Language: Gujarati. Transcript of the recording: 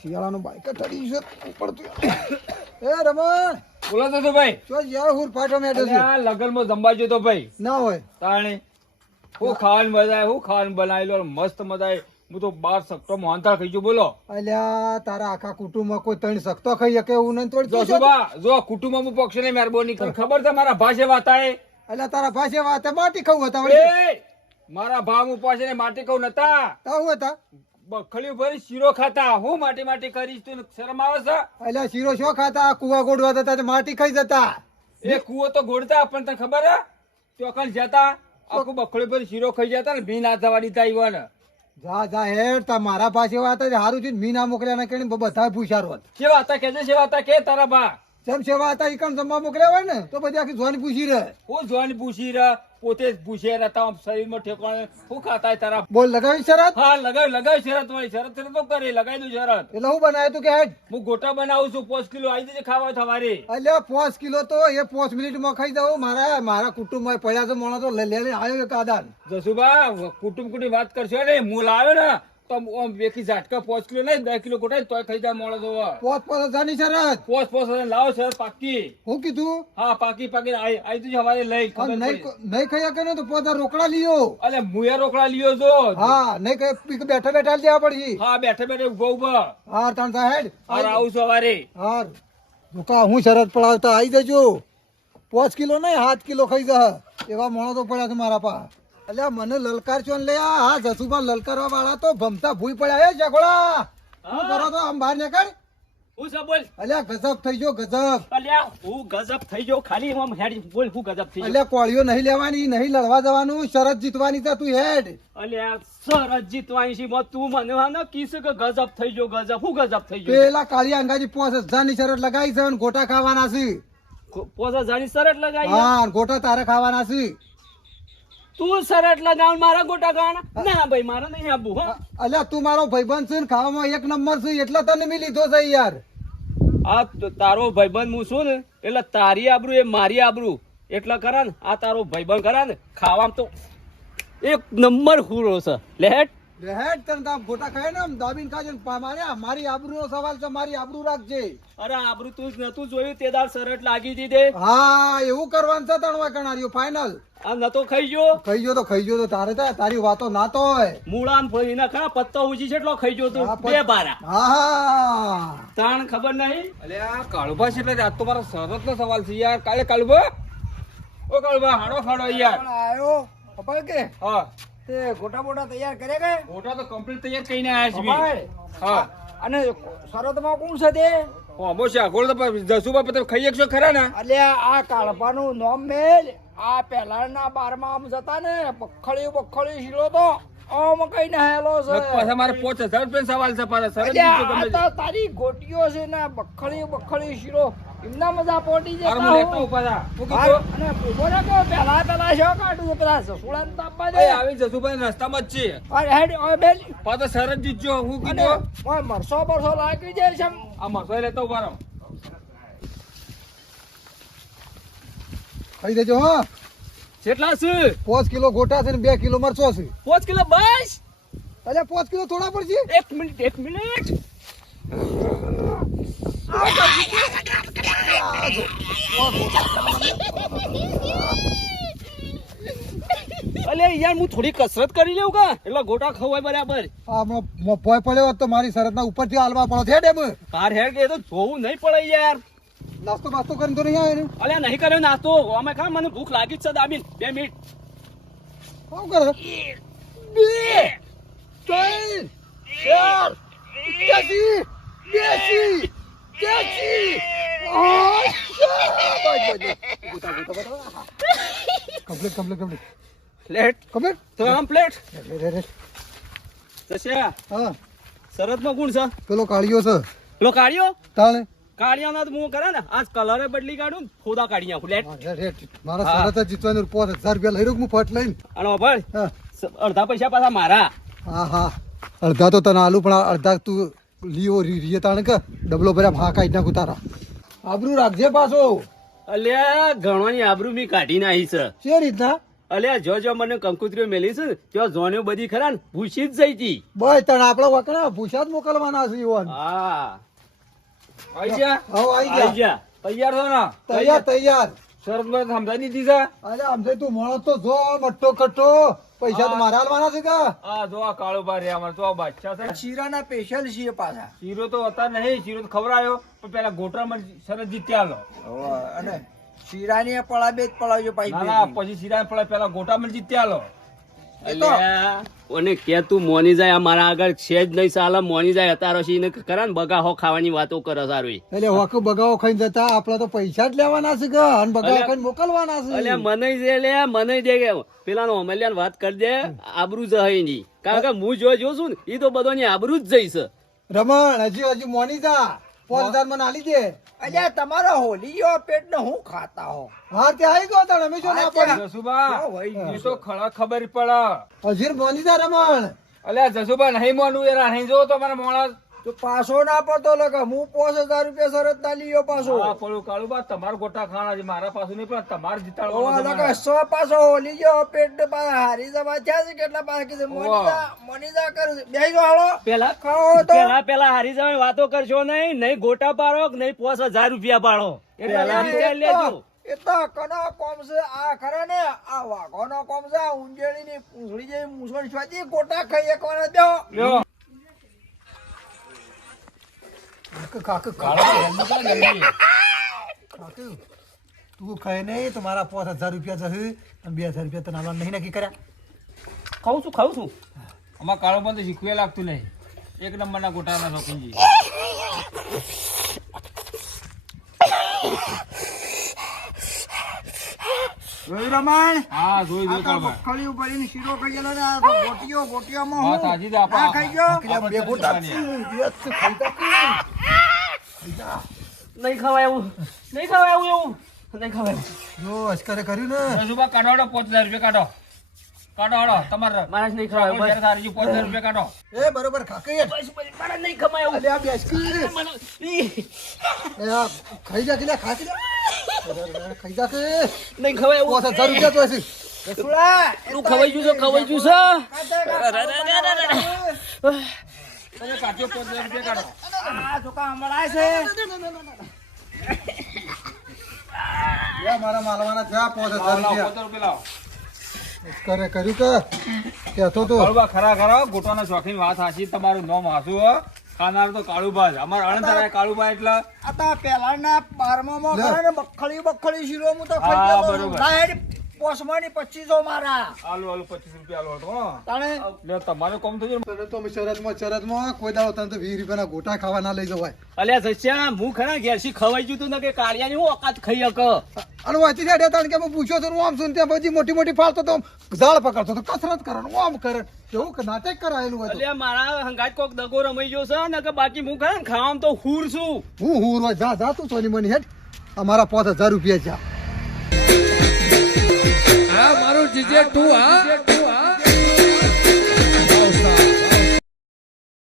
શિયાળાનું બાઈક ચડી છે પડતું. એ રમણ બોલો તો ભાઈ જો યાર હું પાટો મેટો છે આ લગનમાં જમવા જો તો ભાઈ ના હોય તાણે હું ખાવાનું મજા આવે હું ખાવાનું બનાવી લો મસ્ત મજા આવે હું તો 12 સકતો મોહનથાળ ખાઈ ગયો બોલો અલ્યા તારા આખા કુટુંબમાં કોઈ ત્રણ સખતો ખાઈ શકે એવું નહીં થોડી જોશુબા જો કુટુંબમાં હું પક્ષ ને મહેરબાની કરી ખબર છે મારા ભાષે વાતાએ અલ્યા તારા પાસે વાત માટી ખાવું હતા વળી. એ મારા ભાવ હું પાસે ને માટી કહું નતા તાવ હતા બખડ્યું ભરી શીરો ખાતા હું માટી માટી કરીશ તું શરમ આવે છે અલ્યા શીરો શો ખાતા કુવા ગોડવા જતા તે માટી ખાઈ જતા એ કુવો તો ગોળતા પણ તને ખબર હે ચોકન જતા આખું બખડ્યું ભરી શીરો ખાઈ જતા ને ભી ના થવાની થાય ઈવન જા જા હેડ તા મારા પાસે વાત હારું છે મી ના મોકલ્યા ના કેણી બધા પૂછારો સેવા હતા કે સેવા હતા કે તારા બા જેમ સેવા હતા ઈકણ જમવા મોકલ્યા હોય ને તો બધી આખી જોવાની પૂછી રહે હું જોવાની પૂછી રહ્યા પોતે જ પૂછે રહેતા શરીરમાં ઠેકાણે શું ખાતા તારા બોલ લગાવી શરત હા લગાવી શરત વાળી શરત તો કરી લગાવી દઉં શરત એટલે હું બનાવ્યું તું કે હેડ હું ગોટા બનાવું છું 5 કિલો આવી જજે ખાવા તમારે અલ્યા 5 કિલો તો એ 5 મિનિટમાં ખાઈ જાવ મારા કુટુંબમાં પડ્યા છે મોણો તો લઈને આવ્યો એક આદાન જસુબા કુટુંબ વાત કરશો ને મૂળ આવે ને તો વેકી ઝાટકા 5 કિલો નહીં 10 કિલો ગોટા તોય ખાઈ જાય મોણો તો 5,000 શરત 5 લાવો શરત પાકી હું કીધું હા પાકી આવી જજે હવારે લઈ ખબર પડી. નહીં ખાયા કે તો 5,000 રોકડા લીયો અલે મુયા રોકડા લ્યો જો હા નહીં ખાય બેઠા બેઠા દેવા પડશે હા બેઠે બેઠે ઉભો હા તાણ સાહેબ હા આવું છું સવારે હા દુકા હું શરત પડાવતા આવી જજો 5 કિલો નહીં 7 કિલો ખાઈ જા એવા મોણો તો પડ્યા છે મારા પા અલ્યા મને લલકાર ચોન લે હા જસુભા લલકારવા વાળા તો ભમતા ભૂઈ પડ્યા હે જગોડા હું કરો તો આમ બહાર નીકળ હું સબ બોલ અલ્યા ગજબ થઈ ગયો ગજબ અલ્યા હું ગજબ થઈ ગયો ખાલી આમ હેડ બોલ હું ગજબ થઈ ગયો અલ્યા કોળીઓ નહીં લેવાની નહીં લડવા જવાનું શરત જીતવાની છે તું હેડ અલ્યા સરસ જીતવાની છે મત તું મને હાનો કીસ કે ગજબ થઈ ગયો ગજબ હું ગજબ થઈ ગયો પેલા કાળિયા અંગાજી 5,000 ની શરત લગાવી છે અને ગોટા ખાવાના છે 5,000 ની શરત લગાવી હા ગોટા તારે ખાવાના છે તું શરત લગાવ મારા ગોટા ખાવાના ના ભાઈ મારે નહીં આપવું હો અલ્યા તું મારો ભાઈબંધ છે ને ખાવામાં એક નંબર છે એટલે તને મેં લીધો છે યાર આ તારો ભાઈબંધ હું છું ને એટલે તારી આબરૂ એ મારી આબરૂ એટલે કરા ને આ તારો ભાઈબંધ કરા ને ખાવામાં તો એક નંબર હુરો છે લેટ હેડ તને તાપ ગોટા ખાય ને આમ દાબીન ખાજે ને મારી આબરૂનો સવાલ છે મારી આબરૂ રાખજે અરે આબરૂ તું જ નતું જોયું તે દાર શરત લાગી દીધે હા એવું કરવાનું છે તણવા કણારીઓ ફાઇનલ આ નતો ખાઈ ગયો ખાઈ ગયો તો તારે તારી વાતો ના તો હોય મૂળામ ફળી ના ખા પત્તો ઉજી જેટલો ખાઈ ગયો તો બે બારા હા તાણ ખબર નહીં અલે આ કાળુભા છે એટલે આજ તો મારો શરત નો સવાલ છે યાર કાલે કાળુભા ઓ કાળુભા હાડો ખાડો યાર આયો ખબર કે હા તે ગોટા બોટા તૈયાર કરે કે ગોટા તો કમ્પ્લીટ તૈયાર કરીને આયા છે હા અને શરતમાં કોણ છે તે ઓમો છે ગોળ તો જસુબા પતે ખાઈ એકસો ખરા ને અલ્યા આ કાળપાનું નામ મેલ આ પહેલાના 12માં આમ જતા ને બખળી શીલો તો આમ કઈ ને હેલો છે પાછા મારે 5,000 રૂપિયા સવાલ છે પાછા સરસ અલ્યા આ તારી ગોટીઓ છે ને બખળી શીલો એમના મજા પોટી અરે જતા મને એકલો ઉભા થા હું કીધું અને ઉભો ને કે પેલા શો કાઢું પેલા સસુડાન તાપવા દે એ આવી જસુભાઈ રસ્તામાં જ છે અરે હેડ ઓય બેલ પાછા સરસ જીતજો હું અને કીધું ઓય મરસો બરસો લાગી જાય છે આ મસાઈ લેતો ઉભા રહો ખાઈ દેજો હા કેટલા છે 5 કિલો ગોટા છે ને 2 કિલો મરચો છે 5 કિલો બસ અલ્યા 5 કિલો થોડા પડશે 1 મિનિટ અલે યાર હું થોડી કસરત કરી લેવું કા એટલે ગોટા ખવાય બરાબર આ ભોય પડ્યો હોત તો મારી શરતના ઉપરથી હાલવા પડે છે ડેમ બાર હેડ કે તો જોવું નહીં પડે યાર નાસ્તો બાસ્તો કરીને તો નહીં આવે ને અલે નહીં કર્યો નાસ્તો અમે ખા મને ભૂખ લાગી જ છે દાબીન 2 મિનિટ શું કરે 2 3 4 કમ્પ્લીટ પ્લેટ કમ્પ્લીટ તો આમ પ્લેટ રે તસ્યા હા શરત નો ગુણ છે પેલો કાળિયો છે લો કાઢ્યો તાણે કાઢિયાના તો હું કરે ને આજ કલરે બદલી કાઢું ખોદા કાઢી નાખું લેટ મારા શરત જ જીતવાનું 5,000 રૂપિયા લઈ રહ્યો હું ફટ લઈને અને ભાઈ હા અડધા પૈસા પાછા મારા હા અડધા તો તને આલુ પણ અડધા તું લીઓ રીએ તાણે કે ડબલો ભર્યા ભા કાઢી નાખું તારા આબરૂ રાખજે પાછો અલ્યા ઘણવાની આબરૂ મી કાઢી નાખી છે છે રીતના અલ્યા જો મને કંકુતરીઓ મેલી છે ત્યાં જોણ્યો બધી ખરા ને ભૂસી જ જઈ હતી. બસ તને આપડે વકડા ભૂસા જ મોકલવાના છે ઈવન. હા આઈ જા હવે આઈ આઈ ગયા જા. તૈયાર છો ને તૈયાર તૈયાર. શરત બરત સમજાવી દીધી છે અરે આમ તું માણસ તો જો મટ્ટો કટ્ટો પૈસા તો મારા હાલવાના છે કા. આ જો આ કાળો ભાઈ રે અમાર તો આ બાદશાહ છે શીરાના સ્પેશિયલ છીએ પાછા. શીરો તો અત્યારે નહીં શીરો તો ખવડાયો પણ પેલા ગોટરામાં શરત જીત્યા લો અને શીરાની પળા બે જ પળાવજો ના ના પાઈ પછી શીરા પેલા પેલા ગોટામાં જીત્યા લો અલ્યા ઓને કે તું મોની જાય આ મારા આગળ છે જ નહીં સાલા મોની જાય અતારો છે એને કરા ને બગાહો ખાવાની વાતો કરે સારું. એટલે હોક બગાવો ખાઈને જતા આપડે તો પૈસા જ લેવાના છે કે અને બગાવો અલ્યા- ખાઈને મોકલવાના છે. અલ્યા મને દે લે મને દે કે પેલાનો અમલ્યાને વાત કરી દે આબરૂ જહે ની કારણ કે હું જોશું ને એ તો બધોની આબરૂ જ જઈશ. રમણ હજી મોની જા 5000 મને આલી દે. અલ્યા તમારા હોલીઓ પેટ ને હું ખાતા હો. હા તે આવી ગયો તને અમે જો ના પડી. જસુબા કેવો ભાઈ? એ તો ખરા ખબર પડે હજી મોની જા રમણ. અલ્યા જસુબા નહીં મોનું એ નહીં જો તો મારા મોણા તો પાછો ના પડતો લગે હું 5000 રૂપિયા શરત ના લીયો પાછો. હા પેલું કાળુબા તમારા ગોટા ખાના છે મારા પાસે નહીં પણ તમારે ઓ જીતાડવાનું લગે 100 પાછો હોલીઓ પેટ ને પાછા હારી જવા થયા છે કેટલા બાકી છે મોનીજા કરું છે બેહી ગયો હાલો પેલા ખાઓ તો પેલા હારી જવાની વાતો કરશો નહીં નહીં ગોટા પાડો કે નહીં 5000 રૂપિયા પાડો પેલા રીતે લેજો. એ તો કનો કોમ છે આ ખરા ને આ વાઘોનો કોમ છે આ ઊંજેડી ની પૂંછડી જેવી મૂછડી છવાતી ગોટા ખાઈ એકવાના દો. લ્યો કાકુ કાળુબા જલ્દી કરો, જલ્દી. કાકુ તું ખાય નહીં તો મારા 5000 રૂપિયા જશે અને 2000 રૂપિયા તને આલવાના નહીં નક્કી કર્યા. ખાઉં છું આમાં કાળુબા તો શીખવે લાગતું નહીં એક નંબરના ગોટાના શોખીનજી જોયું રમણ હા જોઈ આ જોઈ તો કાળુબા મગફળી ઉપાડીને શીરો ખાઈ ગયેલો ને આ તો ગોટીઓમાં હા, હું તાજી જ આપા. ના ખાઈ ગયો એટલે બે ગોટા ખાઈ જા. નહીં ખવાય એવું નહીં ખવાય એવું નહીં ખવાય એવું. જો અસ્કરે કર્યું ને જસુબા કાઢો હાડો 5000 રૂપિયા કાઢો કાઢો હાડો તમારે માણસ નહીં ખવાય આપણે જ્યારે તારી 5000 રૂપિયા કાઢો એ બરોબર કાકી માણસ નહીં ખવાય એવું. અલ્યા બેસકી એ આ ખાઈ જા કે લે ખાઈ જા ખાઈ જા કે નહીં ખવાય એવું. 5000 રૂપિયા તો હશે. રસુડા, તું ખવાઈ ગયું છે ખવાઈ ગયું છે. તમે કાઢજો 5000 રૂપિયા કાઢો આ છોકરા હમણાં છે યા મારા માલવાના થયા 5000 લાવો, રૂપિયા 50 રૂપિયા લાવો. અસ્કરે કર્યું કે કહેતો તો કાળુબા ખરા ખરા ગોટાના શોખીન વાત હાચી તમારું નામ હાસુ હો ખાનાર તો કાળુબા જ અમાર અણધારા કાળુબા એટલે આ તો પહેલાના 12માં લે. ખરા ને બખળી શીરો હું તો હા, ખાઈ ગયો બરોબર. લાહેડ પોસમાની 2500 મારા આલુ 25 રૂપિયા આલો હતો હો. તાણે લે તમારે કોમ થઈ જાય તને તો અમે શરતમાં કોઈ દાડો તને તો 20 રૂપિયાના ગોટા ખાવા ના લઈ જવાય. અલ્યા સચ્યા હું ખરા ઘેરથી ખવાઈ ગયું તું ને કે કાળિયાની હું ઓકાત ખાઈ હક. અને વાંચી જાય તાણ કે હું પૂછ્યો તો આમ સુન ત્યાં બધી મોટી મોટી ફાળતો તો ઝાડ પકડતો તો કસરત કરવાનું આમ કરે એવું કે નાટક કરાયેલું હોય તો. અલ્યા મારા હંગાત કોક દગો રમાઈ ગયો છે ને કે બાકી હું ખરા ને ખાવામાં તો હુર છું. હું હોય જા તું સોની મની હેઠ અમારા 5000 રૂપિયા છે. આ મારું જીજે તું હા